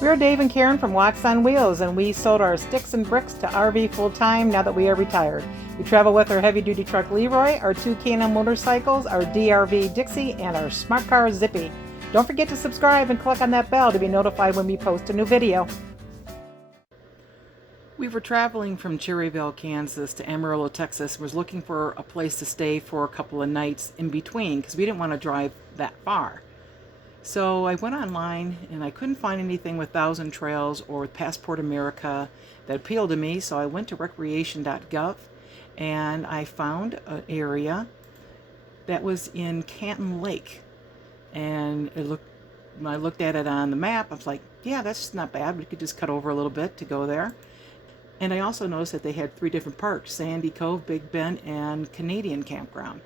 We're Dave and Karen from Wax on Wheels, and we sold our sticks and bricks to RV full-time now that we are retired. We travel with our heavy-duty truck Leroy, our two Canton motorcycles, our DRV Dixie, and our smart car Zippy. Don't forget to subscribe and click on that bell to be notified when we post a new video. We were traveling from Cherryville, Kansas to Amarillo, Texas, and was looking for a place to stay for a couple of nights in between because we didn't want to drive that far. So I went online and I couldn't find anything with Thousand Trails or with Passport America that appealed to me, so I went to reacreation.gov and I found an area that was in Canton Lake. And when I looked at it on the map, I was like, yeah, that's not bad. We could just cut over a little bit to go there. And I also noticed that they had 3 different parks: Sandy Cove, Big Bend, and Canadian Campground.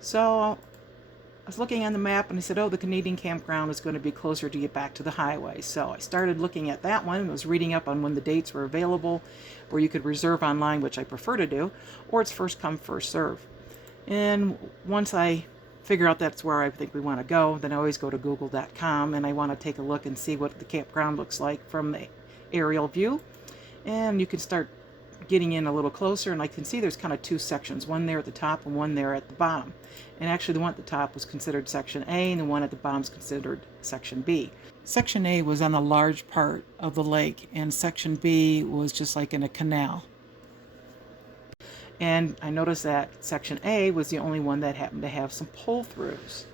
So I was looking on the map and I said, oh, the Canadian Campground is going to be closer to get back to the highway. So I started looking at that one and was reading up on when the dates were available, where you could reserve online, which I prefer to do, or it's first come, first serve. And once I figure out that's where I think we want to go, then I always go to google.com and I want to take a look and see what the campground looks like from the aerial view. And you can start getting in a little closer, and I can see there's kind of 2 sections, one there at the top and one there at the bottom. And actually the one at the top was considered section A and the one at the bottom is considered section B. Section A was on a large part of the lake, and section B was just like in a canal. And I noticed that section A was the only one that happened to have some pull-throughs.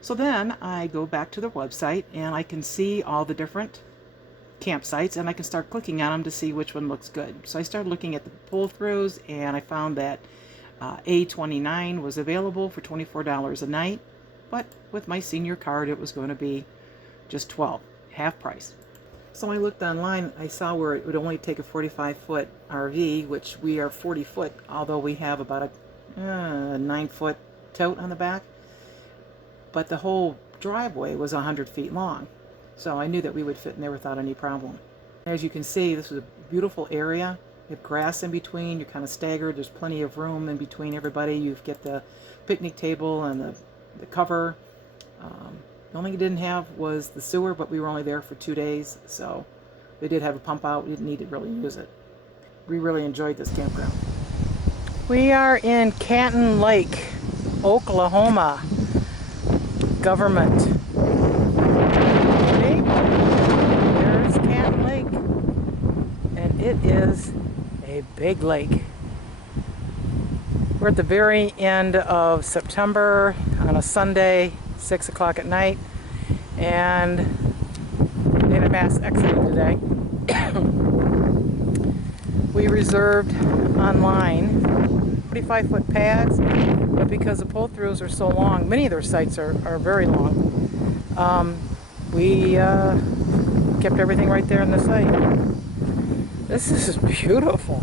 So then I go back to the website and I can see all the different campsites and I can start clicking on them to see which one looks good. So I started looking at the pull-throughs and I found that A29 was available for $24 a night, but with my senior card it was going to be just $12, half price. So I looked online, I saw where it would only take a 45-foot RV, which we are 40-foot, although we have about a 9-foot tote on the back, but the whole driveway was 100 feet long. So I knew that we would fit in there without any problem. As you can see, this is a beautiful area. You have grass in between, you're kind of staggered, there's plenty of room in between everybody. You get the picnic table and the cover. The only thing it didn't have was the sewer, but we were only there for 2 days, so they did have a pump out. We didn't need to really use it. We really enjoyed this campground. We are in Canton Lake, Oklahoma. Government. It is a big lake. We're at the very end of September on a Sunday, 6 o'clock at night, and they had a mass exodus today. We reserved online 45-foot pads, but because the pull-throughs are so long, many of their sites are very long, we kept everything right there on the site. This is beautiful.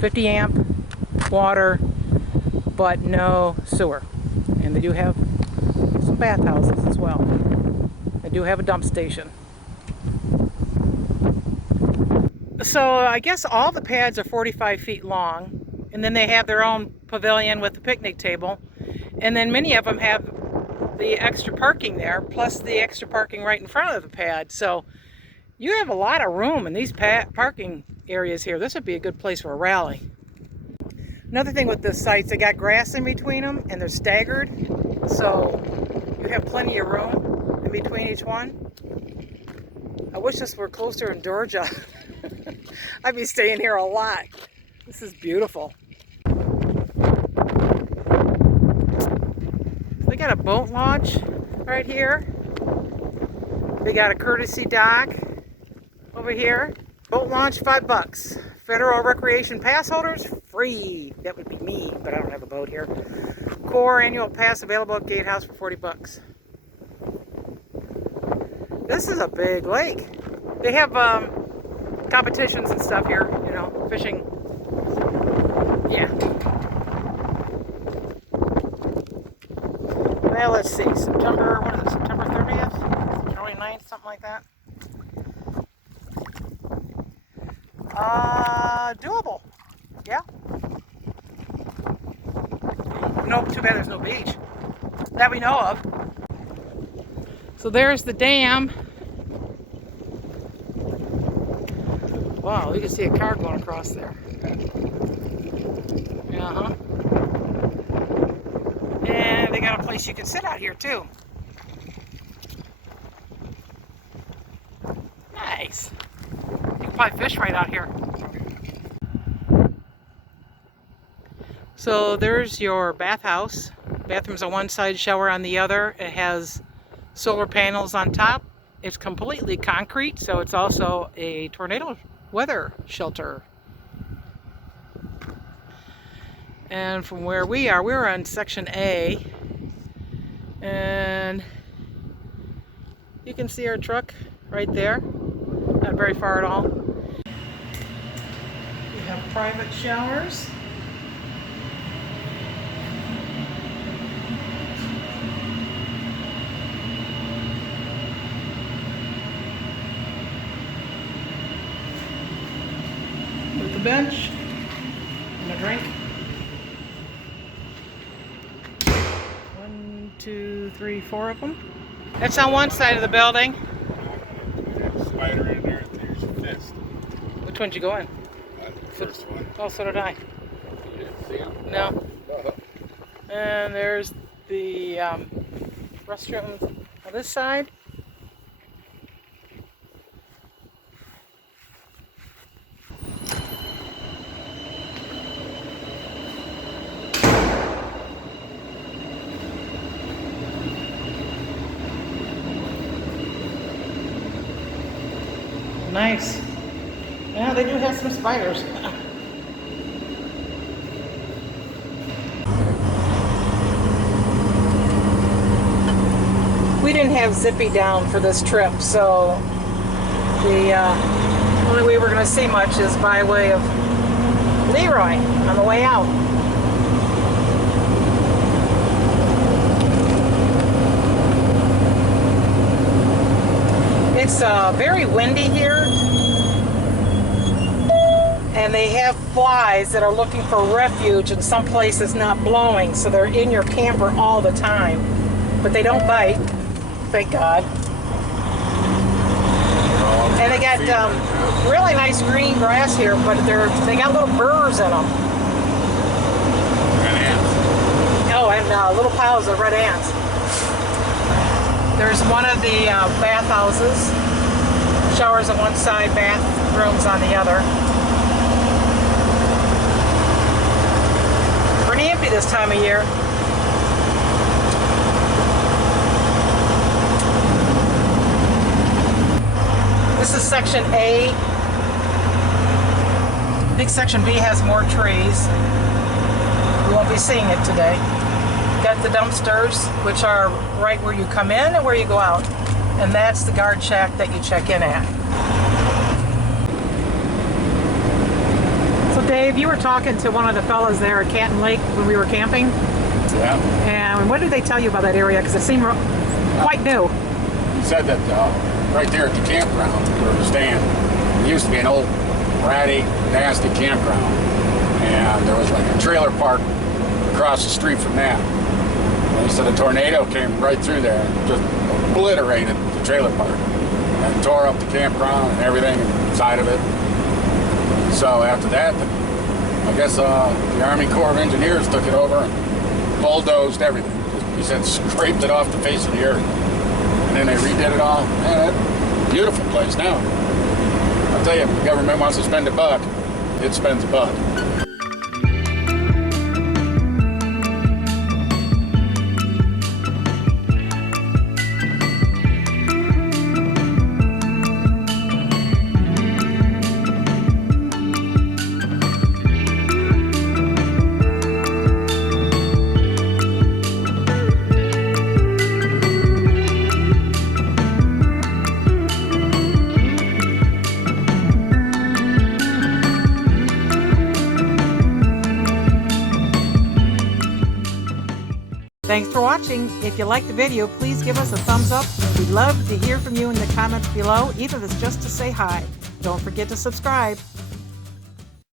50 amp water, but no sewer. And they do have some bathhouses as well. They do have a dump station. So I guess all the pads are 45 feet long, and then they have their own pavilion with the picnic table. And then many of them have the extra parking there, plus the extra parking right in front of the pad. So you have a lot of room in these parking areas here. This would be a good place for a rally. Another thing with the sites, they got grass in between them and they're staggered. So you have plenty of room in between each one. I wish this were closer in Georgia. I'd be staying here a lot. This is beautiful. They got a boat launch right here. They got a courtesy dock over here. Boat launch, $5. Federal recreation pass holders, free. That would be me, but I don't have a boat here. Core annual pass available at Gatehouse for $40. This is a big lake. They have competitions and stuff here, you know, fishing. Yeah. Well, let's see. September 30th? 29th, something like that. Doable. Yeah. No, too bad there's no beach that we know of. So there's the dam. Wow, you can see a car going across there. Uh-huh. And they got a place you can sit out here too. Nice. You can probably fish right out here. So there's your bathhouse. Bathroom's on one side, shower on the other. It has solar panels on top. It's completely concrete, so it's also a tornado weather shelter. And from where we are, we're on section A, and you can see our truck right there, not very far at all. We have private showers. With a bench and a drink. 1, 2, 3, 4 of them. That's on one side of the building. There's a spider in there. There's your fist. Which one'd you go in? The first one. Oh, so did I. You didn't see him? No. And there's the restroom on this side. Nice. Yeah, they do have some spiders. We didn't have Zippy down for this trip, so the only way we're going to see much is by way of Leroy on the way out. It's very windy here, and they have flies that are looking for refuge in some places not blowing, so they're in your camper all the time. But they don't bite, thank God. And they got really nice green grass here, but they got little burrs in them. Red ants. Oh, and little piles of red ants. There's one of the bathhouses. Showers on one side, bathrooms on the other. Pretty empty this time of year. This is section A. I think section B has more trees. We won't be seeing it today. Got the dumpsters, which are right where you come in and where you go out. And that's the guard shack that you check in at. So Dave, you were talking to one of the fellas there at Canton Lake when we were camping. Yeah. And what did they tell you about that area? Because it seemed quite new. He said that right there at the campground where we were staying, it used to be an old, ratty, nasty campground. And there was like a trailer park across the street from that. And he said a tornado came right through there and just obliterated the trailer park and tore up the campground and everything inside of it. So after that, I guess the Army Corp of Engineers took it over and bulldozed everything. He said scraped it off the face of the earth. And then they redid it all. Man, beautiful place now. I'll tell you, if the government wants to spend a buck, it spends a buck. Thanks for watching. If you liked the video, please give us a thumbs up. We'd love to hear from you in the comments below, even if it's just to say hi. Don't forget to subscribe.